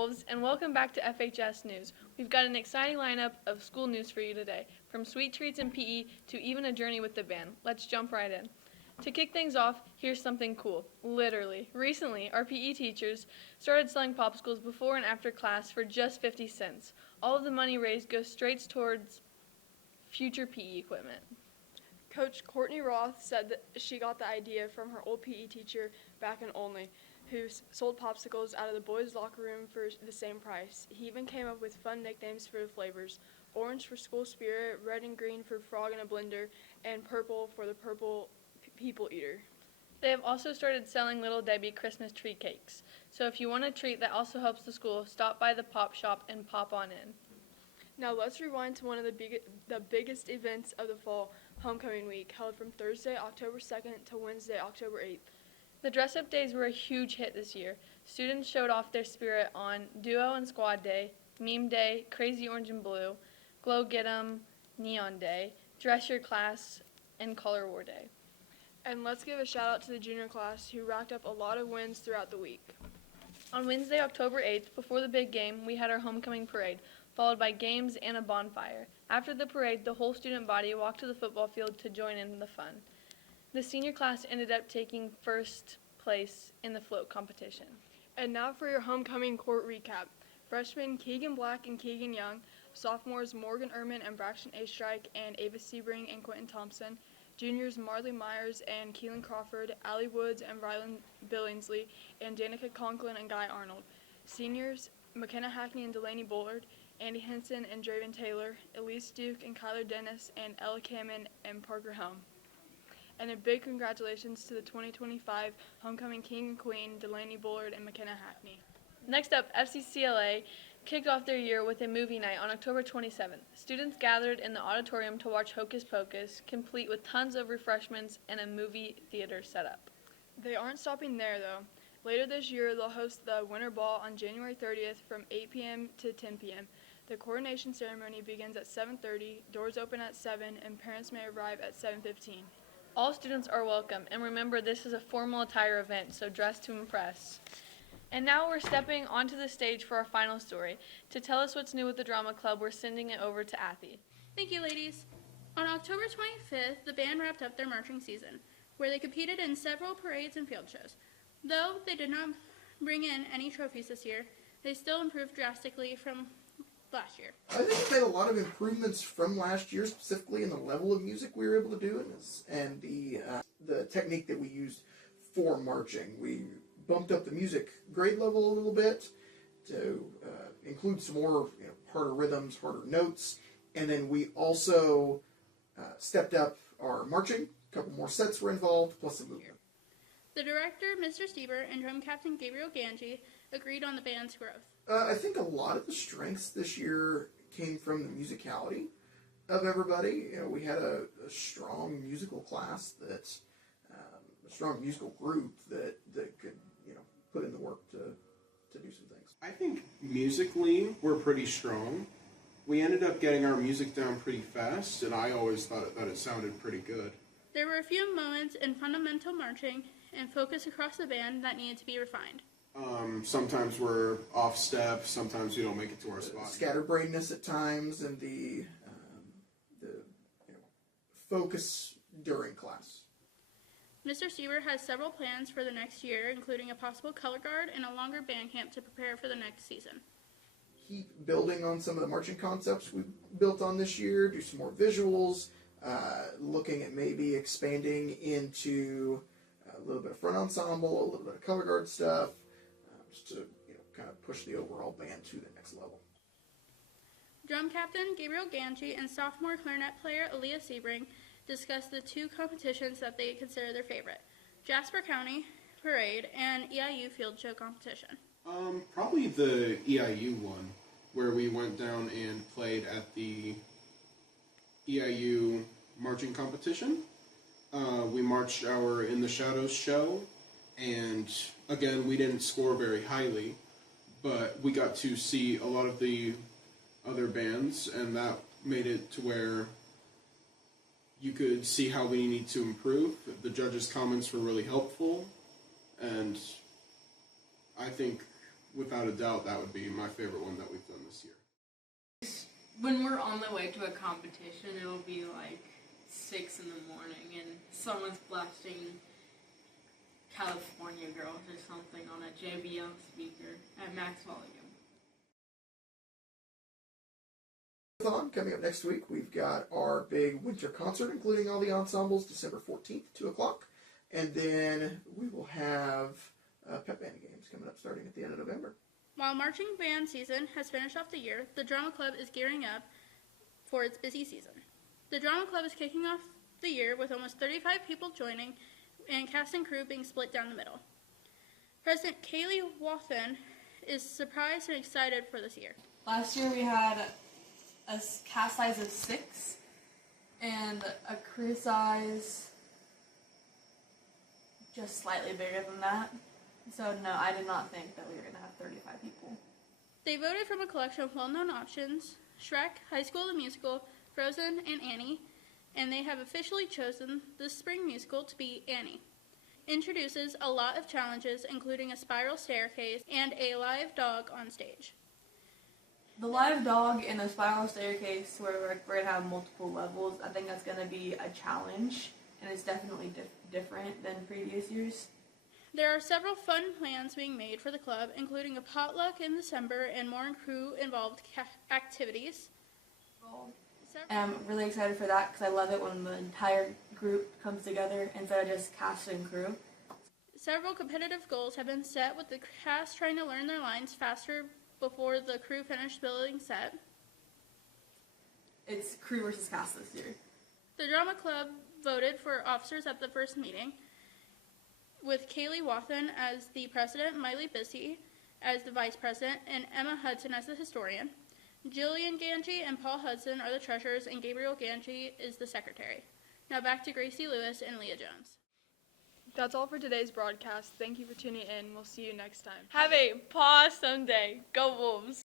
Wolves, and welcome back to FHS News. We've got an exciting lineup of school news for you today, from sweet treats in PE to even a journey with the band. Let's jump right in. To kick things off, here's something cool. Literally, recently, our PE teachers started selling popsicles before and after class for just 50 cents. All of the money raised goes straight towards future PE equipment. Coach Courtney Roth said that she got the idea from her old PE teacher back in Olney, who sold popsicles out of the boys' locker room for the same price. He even came up with fun nicknames for the flavors: orange for school spirit, red and green for frog in a blender, and purple for the purple people eater. They have also started selling Little Debbie Christmas tree cakes. So if you want a treat that also helps the school, stop by the pop shop and pop on in. Now let's rewind to one of the biggest events of the fall, Homecoming Week, held from Thursday, October 2nd to Wednesday, October 8th. The dress-up days were a huge hit this year. Students showed off their spirit on Duo and Squad Day, Meme Day, Crazy Orange and Blue, Glow Get 'em, Neon Day, Dress Your Class, and Color War Day. And let's give a shout out to the junior class, who racked up a lot of wins throughout the week. On Wednesday, October 8th, before the big game, we had our homecoming parade, followed by games and a bonfire. After the parade, the whole student body walked to the football field to join in the fun. The senior class ended up taking first place in the float competition. And now for your homecoming court recap. Freshmen Keegan Black and Keegan Young, sophomores Morgan Ehrman and Braxton A. Strike and Ava Sebring and Quentin Thompson, juniors Marley Myers and Keelan Crawford, Allie Woods and Rylan Billingsley, and Danica Conklin and Guy Arnold, seniors McKenna Hackney and Delaney Bullard, Andy Henson and Draven Taylor, Elise Duke and Kyler Dennis, and Ella Kamen and Parker Helm. And a big congratulations to the 2025 Homecoming King and Queen, Delaney Bullard and McKenna Hackney. Next up, FCCLA kicked off their year with a movie night on October 27th. Students gathered in the auditorium to watch Hocus Pocus, complete with tons of refreshments and a movie theater setup. They aren't stopping there, though. Later this year, they'll host the Winter Ball on January 30th from 8 p.m. to 10 p.m. The coronation ceremony begins at 7:30, doors open at 7, and parents may arrive at 7:15. All students are welcome, and remember, this is a formal attire event, so dress to impress. And now we're stepping onto the stage for our final story. To tell us what's new with the Drama Club, we're sending it over to Athy. Thank you, ladies. On October 25th, the band wrapped up their marching season, where they competed in several parades and field shows. Though they did not bring in any trophies this year, they still improved drastically from last year. I think we made a lot of improvements from last year, specifically in the level of music we were able to do and the technique that we used for marching. We bumped up the music grade level a little bit to include some more harder rhythms, harder notes, and then we also stepped up our marching. A couple more sets were involved, plus some movement. The director, Mr. Stieber, and drum captain Gabriel Ganji agreed on the band's growth. I think a lot of the strengths this year came from the musicality of everybody. We had a strong musical class a strong musical group that could put in the work to do some things. I think musically we're pretty strong. We ended up getting our music down pretty fast, and I always thought that it sounded pretty good. There were a few moments in fundamental marching and focus across the band that needed to be refined. Sometimes we're off step, sometimes we don't make it to our spot. Scatterbrainness at times, and the focus during class. Mr. Stieber has several plans for the next year, including a possible color guard and a longer band camp to prepare for the next season. Keep building on some of the marching concepts we built on this year, do some more visuals, looking at maybe expanding into a little bit of front ensemble, a little bit of color guard stuff, just to kind of push the overall band to the next level. Drum captain Gabriel Ganji and sophomore clarinet player Aaliyah Sebring discussed the two competitions that they consider their favorite: Jasper County Parade and EIU Field Show competition. Probably the EIU one, where we went down and played at the EIU marching competition. We marched our In the Shadows show, and again, we didn't score very highly, but we got to see a lot of the other bands, and that made it to where you could see how we need to improve. The judges' comments were really helpful, and I think without a doubt, that would be my favorite one that we've done this year. When we're on the way to a competition, it'll be like 6 in the morning and someone's blasting California Girls or something on a JBL speaker at max volume. Coming up next week, we've got our big winter concert, including all the ensembles, December 14th, 2 o'clock. And then we will have pep band games coming up starting at the end of November. While marching band season has finished off the year, the drama club is gearing up for its busy season. The drama club is kicking off the year with almost 35 people joining and cast and crew being split down the middle. President Kaylee Wathen is surprised and excited for this year. Last year we had a cast size of 6 and a crew size just slightly bigger than that. So no, I did not think that we were going to have 35 people. They voted from a collection of well-known options: Shrek, High School the Musical, Frozen, and Annie, and they have officially chosen the spring musical to be Annie. Introduces a lot of challenges, including a spiral staircase and a live dog on stage. The live dog in the spiral staircase, where we're going to have multiple levels, I think that's going to be a challenge, and it's definitely different than previous years. There are several fun plans being made for the club, including a potluck in December and more crew-involved activities. And I'm really excited for that because I love it when the entire group comes together instead of just cast and crew. Several competitive goals have been set, with the cast trying to learn their lines faster before the crew finish building set. It's crew versus cast this year. The drama club voted for officers at the first meeting, with Kaylee Wathen as the president, Miley Bissey as the vice president, and Emma Hudson as the historian. Jillian Ganji and Paul Hudson are the treasurers, and Gabriel Ganji is the secretary. Now back to Gracie Lewis and Leah Jones. That's all for today's broadcast. Thank you for tuning in. We'll see you next time. Have a pawsome day. Go Wolves!